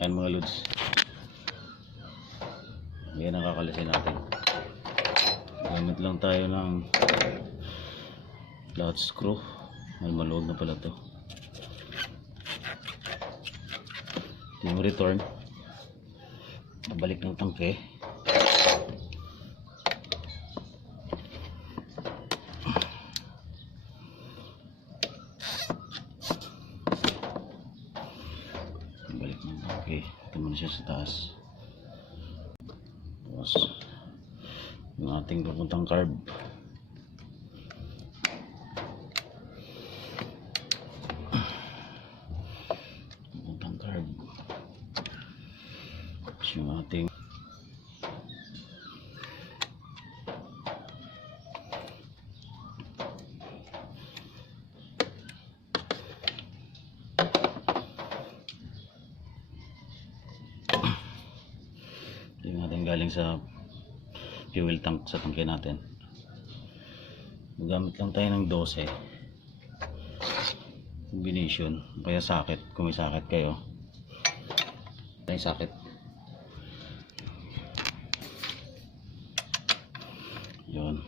Ayan mga lods, yan ang kakalisin natin. Gamit lang tayo ng flat screw. Maluwag na pala to. Yung return, nabalik ng tangke. Okay, ito muna siya sa taas. Tapos yung ating papuntang carb. Papuntang carb. Tapos yung ating galing sa fuel tank sa tangke natin. Magamit lang tayo ng 12 combination, kaya socket kung may socket kayo. Ito yung socket. Yun.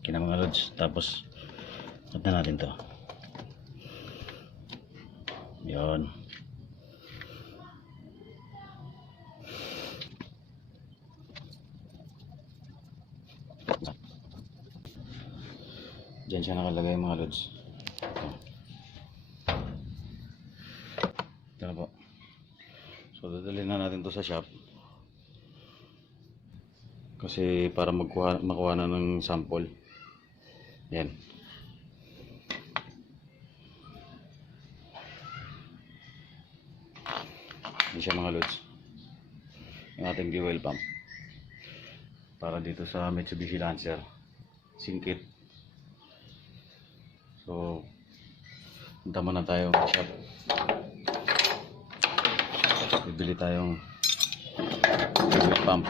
Okay na mga lods, tapos cut na natin to. Yun. Diyan siya nakalagay mga lods. Ito na po. So dadalhin na natin to sa shop. Kasi para makuha na ng sample. Yan. Yan siya mga lods. Yung ating fuel pump. Para dito sa Mitsubishi Lancer. Singkit. So, punta muna tayo sa shop. Bibili tayong fuel pump.